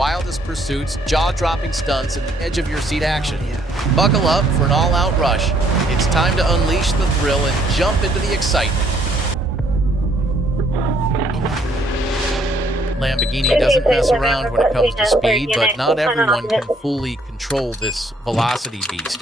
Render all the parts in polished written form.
wildest pursuits, jaw-dropping stunts, and edge-of-your-seat action. Buckle up for an all-out rush. It's time to unleash the thrill and jump into the excitement. Lamborghini doesn't mess around when it comes to speed, but not everyone can fully control this velocity beast.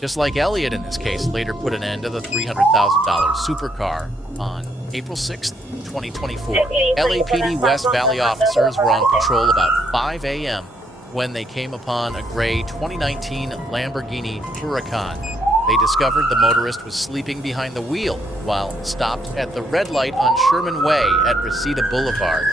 Just like Elliot in this case later put an end to the $300,000 supercar on April 6, 2024. LAPD West Valley officers were on patrol about 5 a.m. when they came upon a gray 2019 Lamborghini Huracan. They discovered the motorist was sleeping behind the wheel while stopped at the red light on Sherman Way at Reseda Boulevard.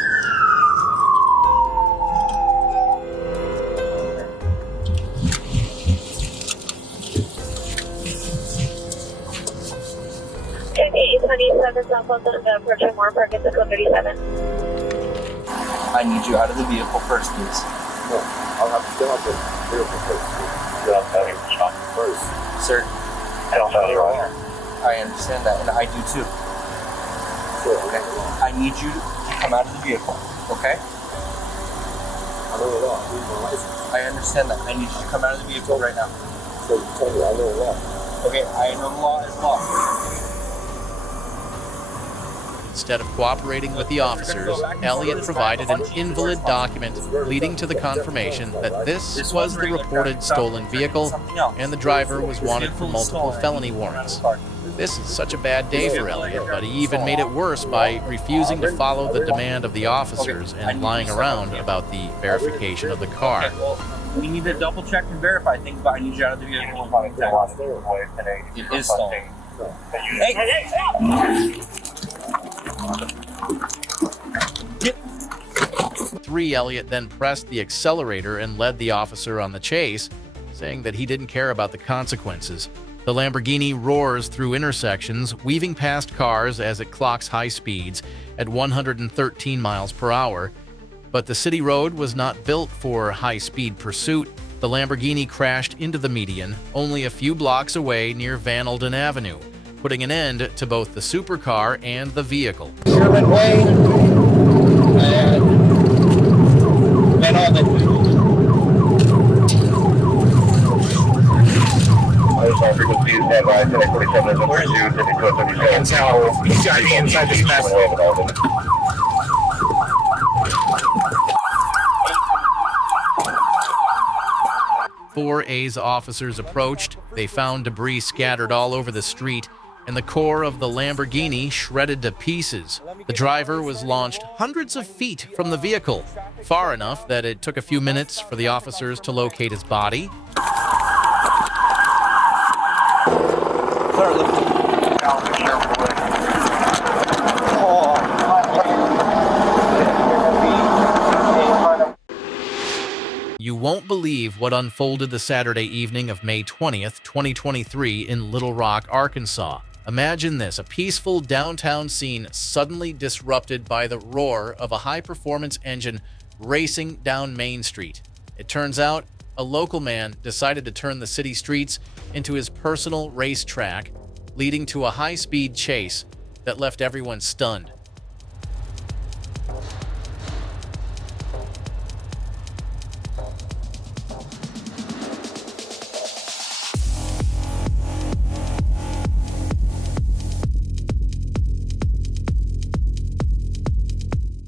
Approaching Moore Park at the code 37. I need you out of the vehicle first, please. No, I'll have to get out the vehicle first. You'll have to shot first. Sir, I don't know you're wrong. I understand that, and I do too. Sure. Okay. I need you to come out of the vehicle, okay? I know the law. I need my license. I understand that. I need you to come out of the vehicle right now. So you tell me I know the law. Okay, I know the law is law. Instead of cooperating with the officers, Elliot provided an invalid document leading to the confirmation that this was the reported stolen vehicle and the driver was wanted for multiple felony warrants. This is such a bad day for Elliot, but he even made it worse by refusing to follow the demand of the officers and lying around about the verification of the car. Okay, well, we need to double check and verify things, but I need you out of the vehicle. It is stolen. Hey! 3 Elliot then pressed the accelerator and led the officer on the chase, saying that he didn't care about the consequences. The Lamborghini roars through intersections, weaving past cars as it clocks high speeds at 113 miles per hour. But the city road was not built for high-speed pursuit. The Lamborghini crashed into the median, only a few blocks away near Van Alden Avenue, putting an end to both the supercar and the vehicle. Sherman Way and Van Alden. He's got me inside this mess. 4A's officers approached. They found debris scattered all over the street and the core of the Lamborghini shredded to pieces. The driver was launched hundreds of feet from the vehicle, far enough that it took a few minutes for the officers to locate his body. You won't believe what unfolded the Saturday evening of May 20th, 2023 in Little Rock, Arkansas. Imagine this, a peaceful downtown scene suddenly disrupted by the roar of a high-performance engine racing down Main Street. It turns out a local man decided to turn the city streets into his personal racetrack, leading to a high-speed chase that left everyone stunned.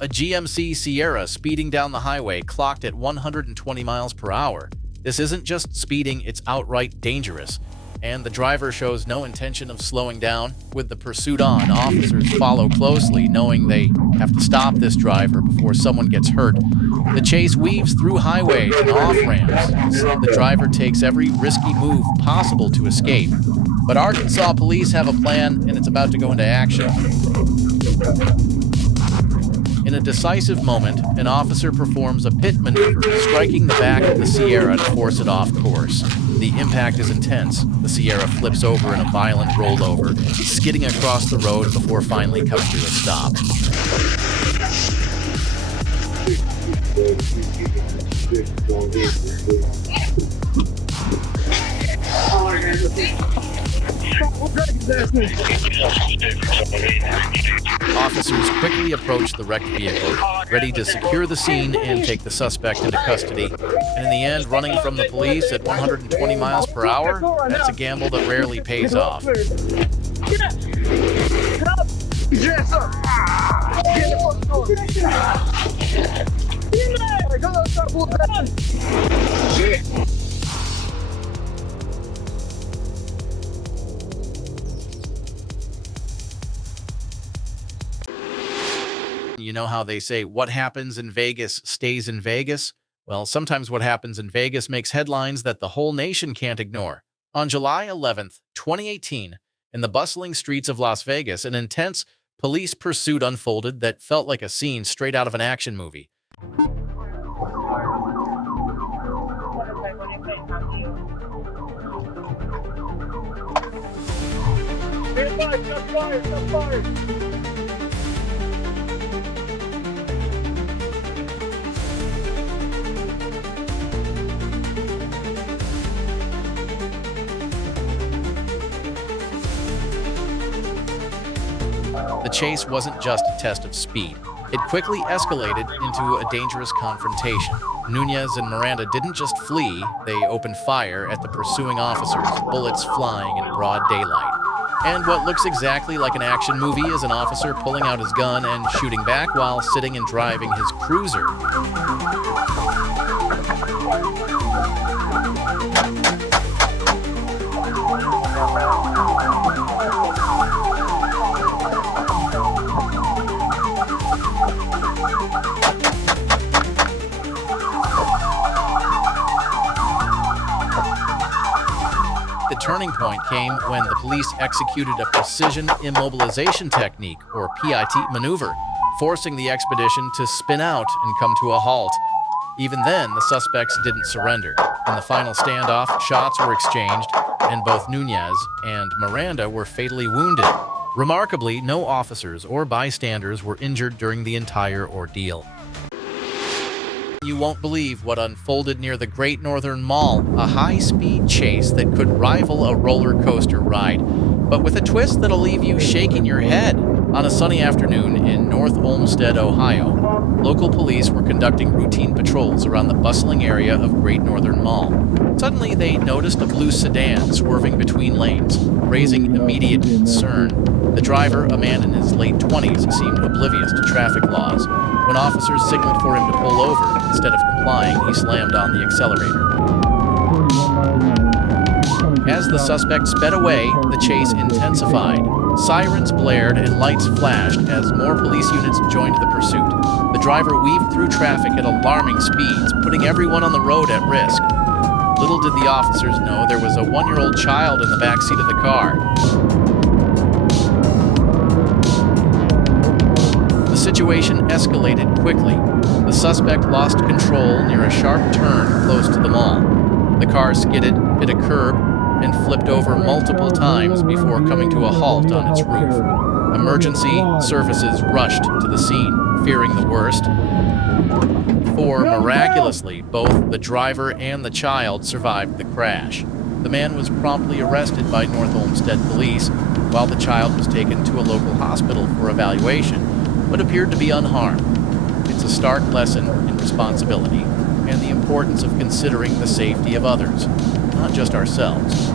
A GMC Sierra speeding down the highway clocked at 120 miles per hour. This isn't just speeding, it's outright dangerous. And the driver shows no intention of slowing down. With the pursuit on, officers follow closely, knowing they have to stop this driver before someone gets hurt. The chase weaves through highways and off-ramps. The driver takes every risky move possible to escape. But Arkansas police have a plan, and it's about to go into action. In a decisive moment, an officer performs a pit maneuver, striking the back of the Sierra to force it off course. The impact is intense. The Sierra flips over in a violent rollover, skidding across the road before finally coming to a stop. officers quickly approached the wrecked vehicle, ready to secure the scene and take the suspect into custody. And in the end, running from the police at 120 miles per hour, that's a gamble that rarely pays off. You know how they say, what happens in Vegas stays in Vegas? Well, sometimes what happens in Vegas makes headlines that the whole nation can't ignore. On July 11th, 2018, in the bustling streets of Las Vegas, an intense police pursuit unfolded that felt like a scene straight out of an action movie. The chase wasn't just a test of speed. It quickly escalated into a dangerous confrontation. Nunez and Miranda didn't just flee, they opened fire at the pursuing officers, bullets flying in broad daylight. And what looks exactly like an action movie is an officer pulling out his gun and shooting back while sitting and driving his cruiser. The turning point came when the police executed a precision immobilization technique, or PIT maneuver, forcing the expedition to spin out and come to a halt. Even then, the suspects didn't surrender. In the final standoff, shots were exchanged, and both Nunez and Miranda were fatally wounded. Remarkably, no officers or bystanders were injured during the entire ordeal. You won't believe what unfolded near the Great Northern Mall, a high-speed chase that could rival a roller coaster ride, but with a twist that'll leave you shaking your head. On a sunny afternoon in North Olmsted, Ohio, local police were conducting routine patrols around the bustling area of Great Northern Mall. Suddenly, they noticed a blue sedan swerving between lanes, raising immediate concern. The driver, a man in his late 20s, seemed oblivious to traffic laws. When officers signaled for him to pull over, instead of complying, he slammed on the accelerator. As the suspect sped away, the chase intensified. Sirens blared and lights flashed as more police units joined the pursuit. The driver weaved through traffic at alarming speeds, putting everyone on the road at risk. Little did the officers know there was a 1-year-old child in the backseat of the car. The situation escalated quickly. The suspect lost control near a sharp turn close to the mall. The car skidded, hit a curb, and flipped over multiple times before coming to a halt on its roof. Emergency services rushed to the scene, fearing the worst. For miraculously, both the driver and the child survived the crash. The man was promptly arrested by North Olmsted police, while the child was taken to a local hospital for evaluation, but appeared to be unharmed. It's a stark lesson in responsibility and the importance of considering the safety of others, not just ourselves.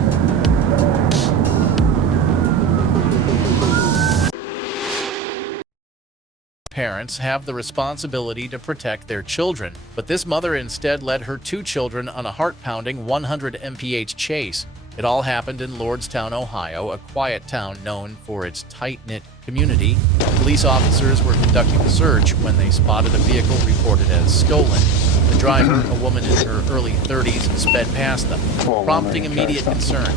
Parents have the responsibility to protect their children, but this mother instead led her 2 children on a heart-pounding 100 mph chase. It all happened in Lordstown, Ohio, a quiet town known for its tight-knit community. Police officers were conducting a search when they spotted a vehicle reported as stolen. The driver, a woman in her early 30s, sped past them, prompting immediate concern.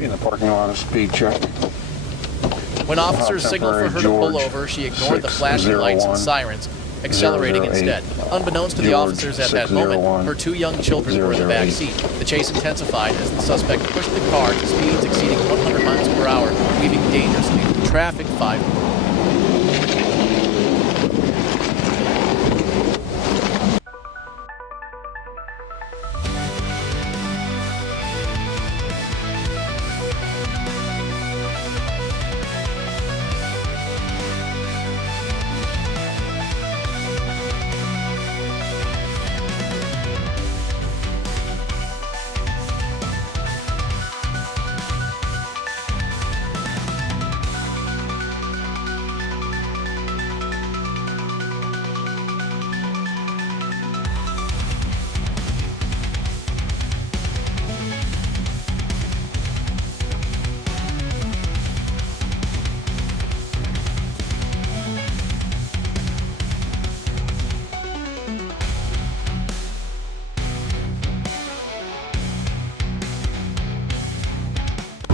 In the parking lot, a speed check. When officers signaled for her to pull over, she ignored the flashing lights and sirens, accelerating instead. Unbeknownst to the officers at that moment, her 2 young children were in the back seat. The chase intensified as the suspect pushed the car to speeds exceeding 100 miles per hour, weaving dangerously through traffic 5.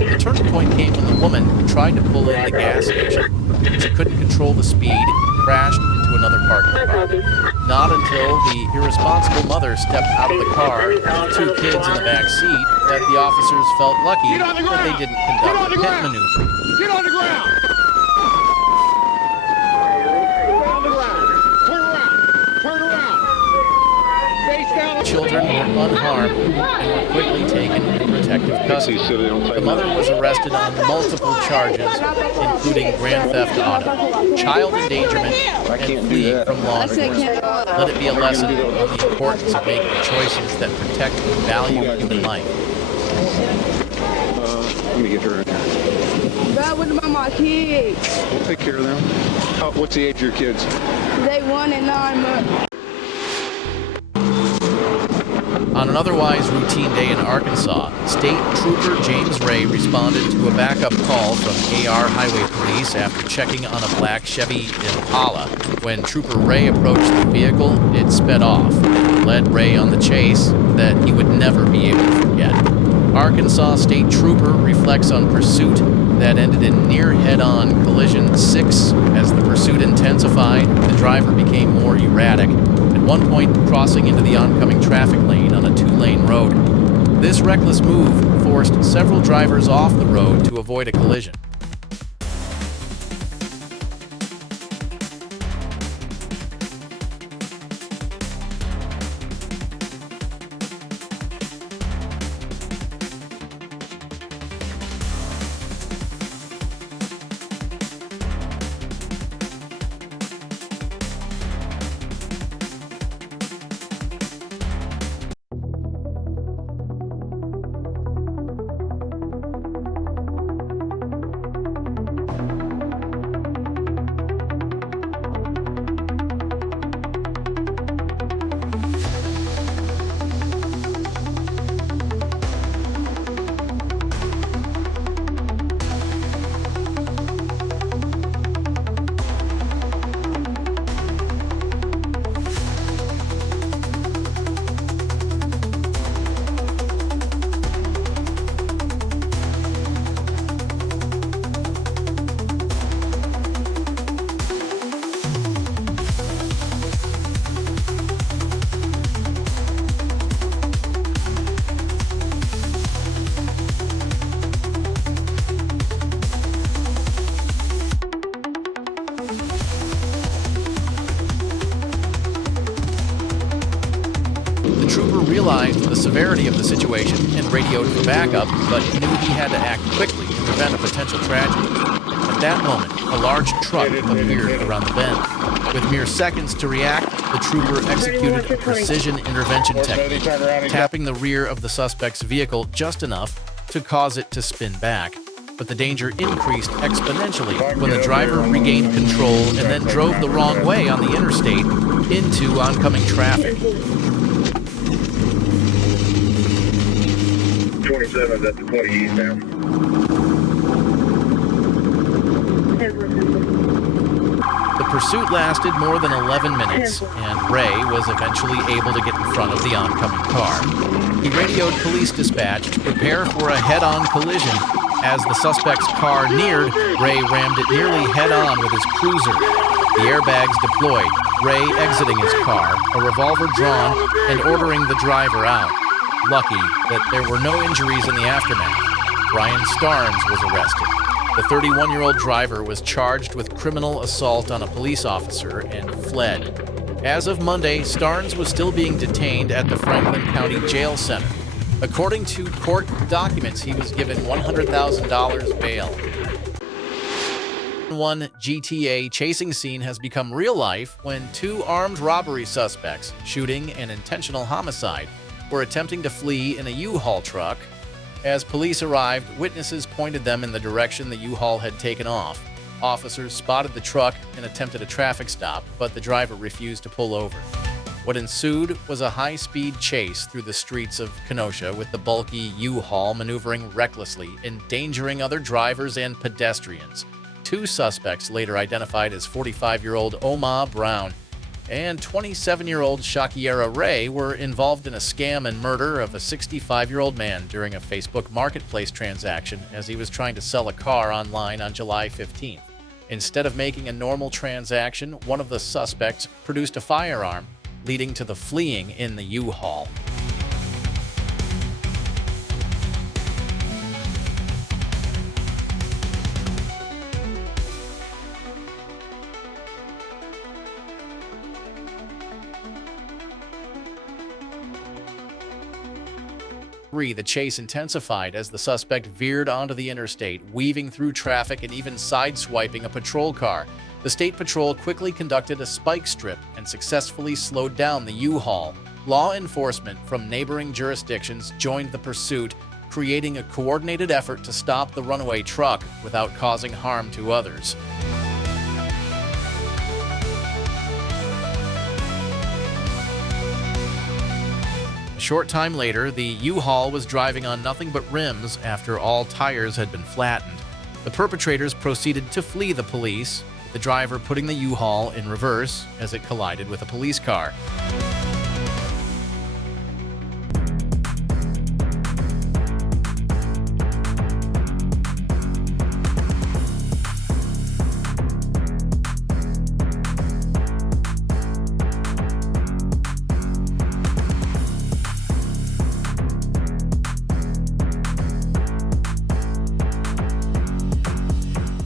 The turning point came when the woman tried to pull in the gas station. She couldn't control the speed and crashed into another parking car. Not until the irresponsible mother stepped out of the car with 2 kids in the back seat that the officers felt lucky that they didn't conduct a pit maneuver. Get on the ground! Get on the ground! Turn around! Turn around! Face down! Children were unharmed and were quickly taken into protective custody. The mother was arrested on multiple charges, including grand theft auto, child endangerment, and fleeing from law enforcement. Let it be a lesson on the importance of making choices that protect and value human life. Let me get her in here. Bad with my kids. We'll take care of them. What's the age of your kids? They 1 and 9 months. On an otherwise routine day in Arkansas, State Trooper James Ray responded to a backup call from AR Highway Police after checking on a black Chevy Impala. When Trooper Ray approached the vehicle, it sped off and led Ray on the chase that he would never be able to forget. Arkansas State Trooper reflects on pursuit that ended in near head-on collision 6. As the pursuit intensified, the driver became more erratic, at one point crossing into the oncoming traffic lane on a 2-lane road. This reckless move forced several drivers off the road to avoid a collision. The trooper realized the severity of the situation and radioed for backup, but knew he had to act quickly to prevent a potential tragedy. At that moment, a large truck appeared around the bend. With mere seconds to react, the trooper executed a precision intervention technique, tapping the rear of the suspect's vehicle just enough to cause it to spin back. But the danger increased exponentially when the driver regained control and then drove the wrong way on the interstate into oncoming traffic. 27, that's 20 eastbound. The pursuit lasted more than 11 minutes, and Ray was eventually able to get in front of the oncoming car. He radioed police dispatch to prepare for a head-on collision. As the suspect's car neared, Ray rammed it nearly head-on with his cruiser. The airbags deployed, Ray exiting his car, a revolver drawn, and ordering the driver out. Lucky that there were no injuries in the aftermath. Brian Starnes was arrested. The 31-year-old driver was charged with criminal assault on a police officer and fled. As of Monday, Starnes was still being detained at the Franklin County Jail Center. According to court documents, he was given $100,000 bail. One GTA chasing scene has become real life when 2 armed robbery suspects, shooting and intentional homicide, were attempting to flee in a U-Haul truck. As police arrived, witnesses pointed them in the direction the U-Haul had taken off. Officers spotted the truck and attempted a traffic stop, but the driver refused to pull over. What ensued was a high-speed chase through the streets of Kenosha, with the bulky U-Haul maneuvering recklessly, endangering other drivers and pedestrians. 2 suspects, later identified as 45-year-old Omar Brown and 27-year-old Shakiera Ray were involved in a scam and murder of a 65-year-old man during a Facebook marketplace transaction as he was trying to sell a car online on July 15th. Instead of making a normal transaction, one of the suspects produced a firearm, leading to the fleeing in the U-Haul. The chase intensified as the suspect veered onto the interstate, weaving through traffic and even sideswiping a patrol car. The state patrol quickly conducted a spike strip and successfully slowed down the U-Haul. Law enforcement from neighboring jurisdictions joined the pursuit, creating a coordinated effort to stop the runaway truck without causing harm to others. A short time later, the U-Haul was driving on nothing but rims after all tires had been flattened. The perpetrators proceeded to flee the police, with the driver putting the U-Haul in reverse as it collided with a police car.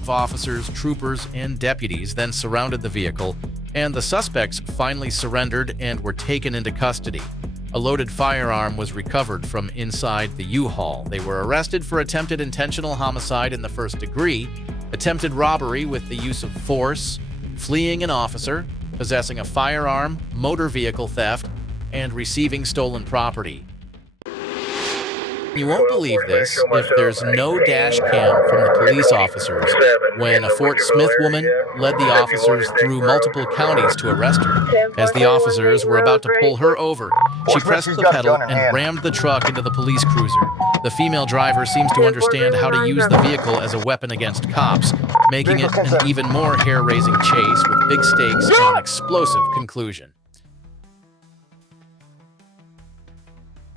Officers, troopers, and deputies then surrounded the vehicle, and the suspects finally surrendered and were taken into custody. A loaded firearm was recovered from inside the U-Haul. They were arrested for attempted intentional homicide in the first degree, attempted robbery with the use of force, fleeing an officer, possessing a firearm, motor vehicle theft, and receiving stolen property. You won't believe this if there's no dash cam from the police officers when a Fort Smith woman led the officers through multiple counties to arrest her. As the officers were about to pull her over, she pressed the pedal and rammed the truck into the police cruiser. The female driver seems to understand how to use the vehicle as a weapon against cops, making it an even more hair-raising chase with big stakes and an explosive conclusion.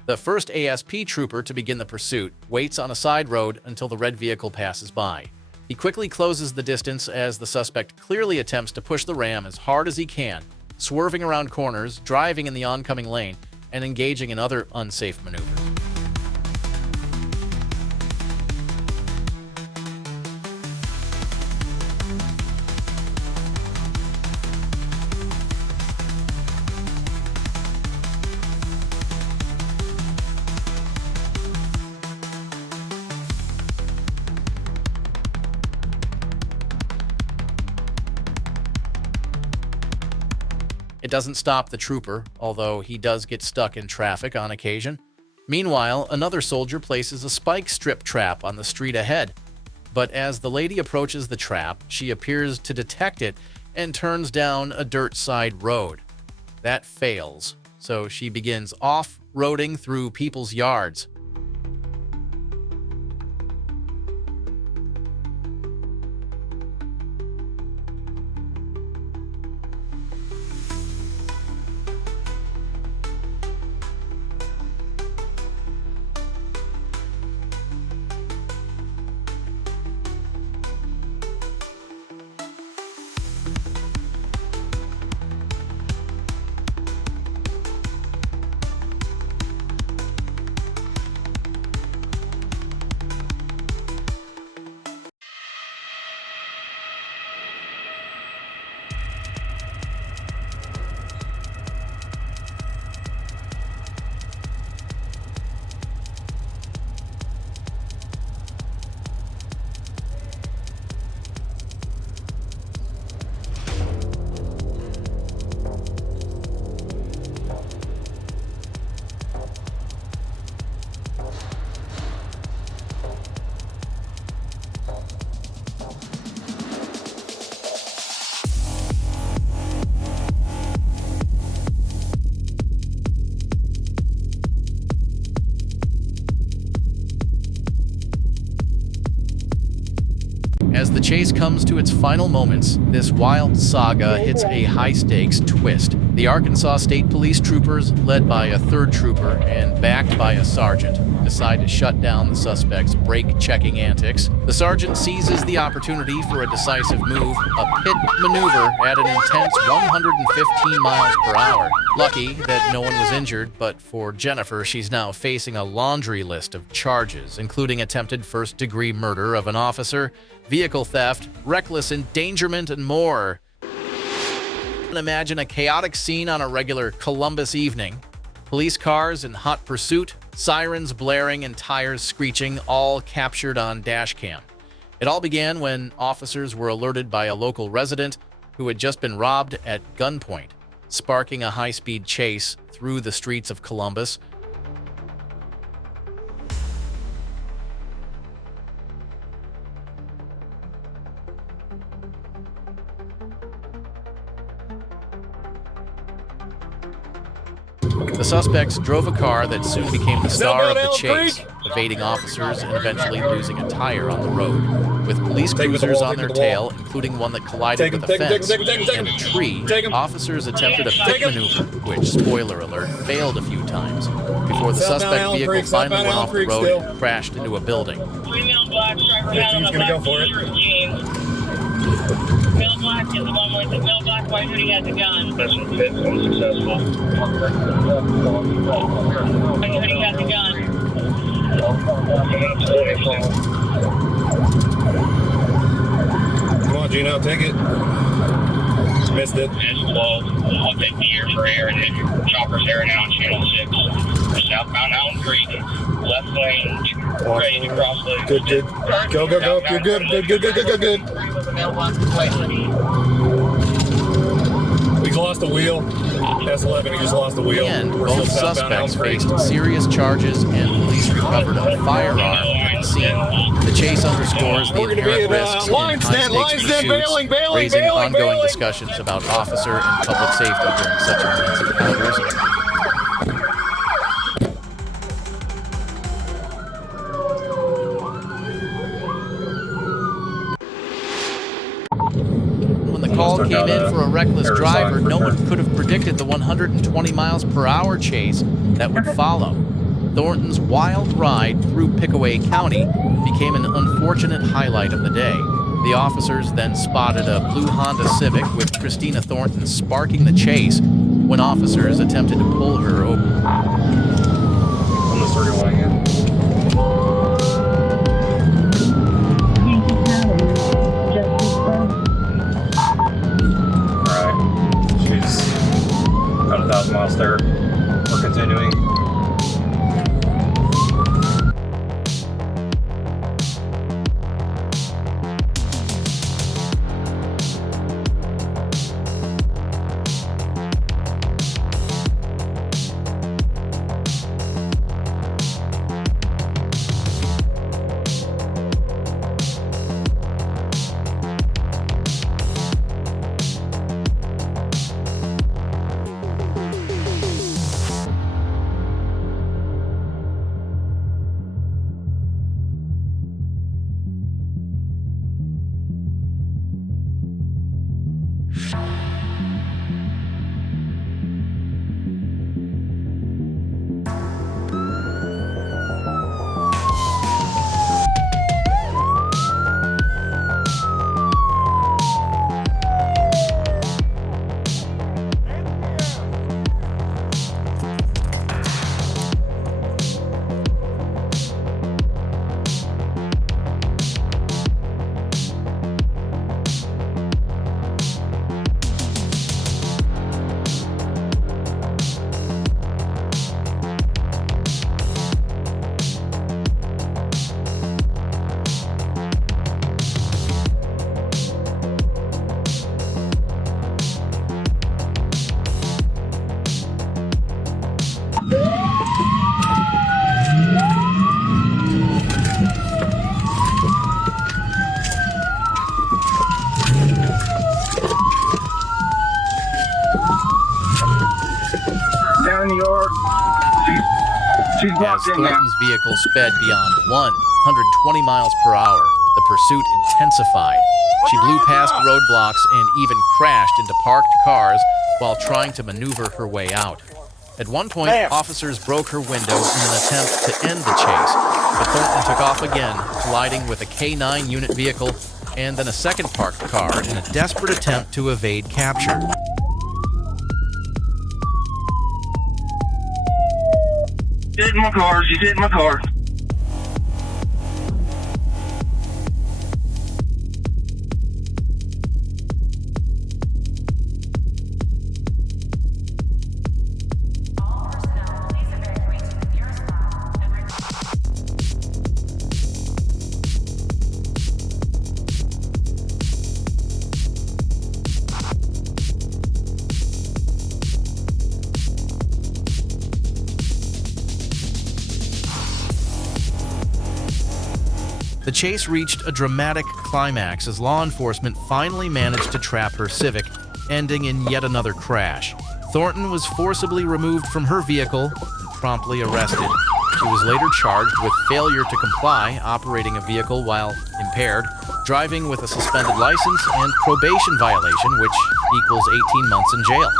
The first ASP trooper to begin the pursuit waits on a side road until the red vehicle passes by. He quickly closes the distance as the suspect clearly attempts to push the ram as hard as he can, swerving around corners, driving in the oncoming lane, and engaging in other unsafe maneuvers. It doesn't stop the trooper, although he does get stuck in traffic on occasion. Meanwhile, another soldier places a spike strip trap on the street ahead. But as the lady approaches the trap, she appears to detect it and turns down a dirt side road. That fails, so she begins off-roading through people's yards. As the chase comes to its final moments, this wild saga hits a high-stakes twist. The Arkansas State Police troopers, led by a third trooper and backed by a sergeant, decide to shut down the suspect's brake-checking antics. The sergeant seizes the opportunity for a decisive move, a pit maneuver at an intense 115 miles per hour. Lucky that no one was injured, but for Jennifer, she's now facing a laundry list of charges, including attempted first-degree murder of an officer, vehicle theft, reckless endangerment, and more. Imagine a chaotic scene on a regular Columbus evening. Police cars in hot pursuit, sirens blaring and tires screeching, all captured on dash cam. It all began when officers were alerted by a local resident who had just been robbed at gunpoint, sparking a high-speed chase through the streets of Columbus. The suspects drove a car that soon became the star of the chase, evading officers and eventually losing a tire on the road. With police cruisers on their tail, including one that collided with a fence and a tree, officers attempted a pit maneuver, which, spoiler alert, failed a few times, before the suspect vehicle finally went off the road and crashed into a building. He's gonna go for it. Male black is the one with the male black white hoodie has a gun. That's unsuccessful. White hoodie has a gun. Come on, Gino, take it. Missed it. I'll take the air for air and then chopper's airing out on channel 6. Southbound Allen Creek, left lane, ready to cross lane. Good, good. Go, go, go. You're good. Good. We lost a wheel. S11, he just lost a wheel. In the end, both suspects faced serious charges and police recovered a firearm at the scene. The chase underscores the inherent risks in high-stakes pursuits, raising ongoing discussions about officer and public safety during such intense encounters. When the call came in for a reckless driver, no one could have predicted the 120 miles per hour chase that would follow. Thornton's wild ride through Pickaway County became an unfortunate highlight of the day. The officers then spotted a blue Honda Civic with Christina Thornton sparking the chase when officers attempted to pull her over. I'm the circuit line again. Alright. She's about 1,000 miles there. We're continuing. As Thornton's vehicle sped beyond 120 miles per hour, the pursuit intensified. She blew past roadblocks and even crashed into parked cars, while trying to maneuver her way out. At one point, officers broke her window in an attempt to end the chase, but Thornton took off again, colliding with a K-9 unit vehicle and then a second parked car in a desperate attempt to evade capture. She's hitting my car. She's hitting my car. The chase reached a dramatic climax as law enforcement finally managed to trap her Civic, ending in yet another crash. Thornton was forcibly removed from her vehicle and promptly arrested. She was later charged with failure to comply, operating a vehicle while impaired, driving with a suspended license, and probation violation, which equals 18 months in jail.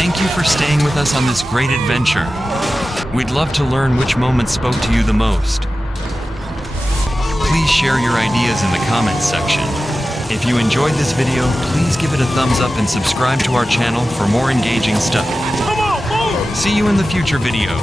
Thank you for staying with us on this great adventure. We'd love to learn which moments spoke to you the most. Please share your ideas in the comments section. If you enjoyed this video, please give it a thumbs up and subscribe to our channel for more engaging stuff. See you in the future video.